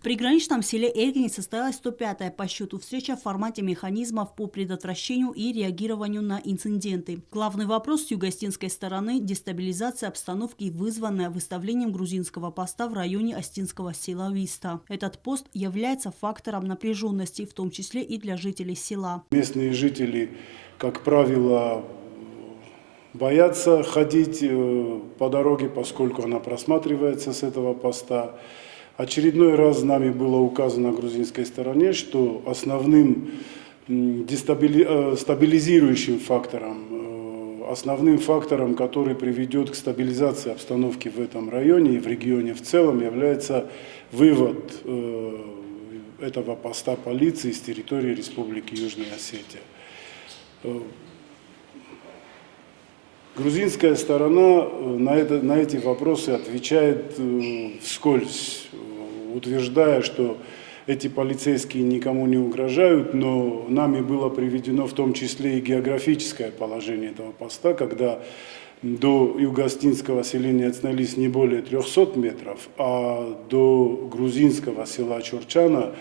В приграничном селе Эргени состоялась 105-я по счету встреча в формате механизмов по предотвращению и реагированию на инциденты. Главный вопрос с юго-остинской стороны – дестабилизация обстановки, вызванная выставлением грузинского поста в районе остинского села Виста. Этот пост является фактором напряженности, в том числе и для жителей села. Местные жители, как правило, боятся ходить по дороге, поскольку она просматривается с этого поста. Очередной раз нами было указано грузинской стороне, что основным стабилизирующим фактором, основным фактором, который приведет к стабилизации обстановки в этом районе и в регионе в целом, является вывод этого поста полиции с территории Республики Южная Осетия. Грузинская сторона на эти вопросы отвечает вскользь, утверждая, что эти полицейские никому не угрожают, но нами было приведено в том числе и географическое положение этого поста, когда до юго-остинского селения Ацналис не более 300 метров, а до грузинского села Чурчана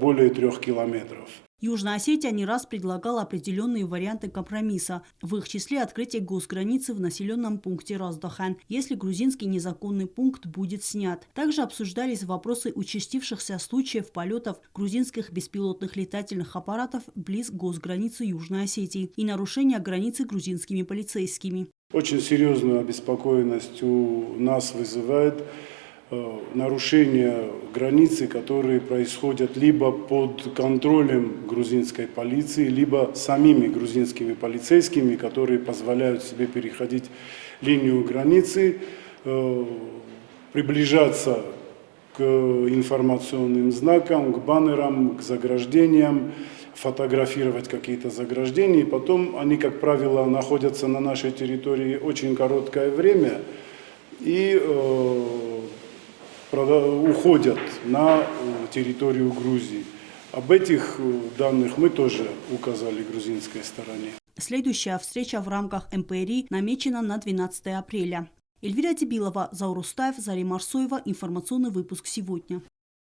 более 3 километров. Южная Осетия не раз предлагала определенные варианты компромисса, в их числе открытие госграницы в населенном пункте Раздохан, если грузинский незаконный пункт будет снят. Также обсуждались вопросы участившихся случаев полетов грузинских беспилотных летательных аппаратов близ госграницы Южной Осетии и нарушения границы грузинскими полицейскими. Очень серьезную обеспокоенность у нас вызывает нарушения границы, которые происходят либо под контролем грузинской полиции, либо самими грузинскими полицейскими, которые позволяют себе переходить линию границы, приближаться к информационным знакам, к баннерам, к заграждениям, фотографировать какие-то заграждения. И потом они, как правило, находятся на нашей территории очень короткое время и уходят на территорию Грузии. Об этих данных мы тоже указали грузинской стороне. Следующая встреча в рамках МПРИ намечена на 12 апреля. Эльвира Дебилова, Заур Устаев, Зарема Арсоева. Информационный выпуск сегодня.